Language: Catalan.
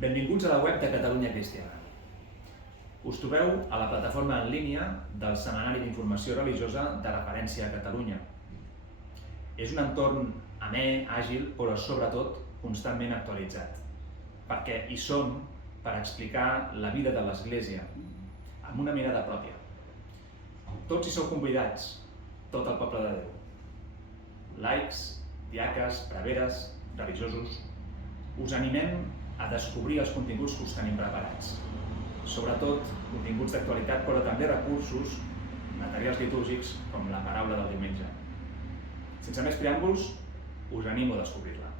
Benvinguts a la web de Catalunya Cristiana. Us trobeu a la plataforma en línia del Setmanari d'Informació Religiosa de referència a Catalunya. És un entorn amè, àgil, però sobretot constantment actualitzat, perquè hi som per explicar la vida de l'Església amb una mirada pròpia. Tots hi sou convidats, tot el poble de Déu. Laics, diaques, preveres, religiosos, us animem a descobrir els continguts que us tenim preparats. Sobretot continguts d'actualitat, però també recursos, materials litúrgics, com la paraula del diumenge. Sense més preàmbuls, us animo a descobrir-la.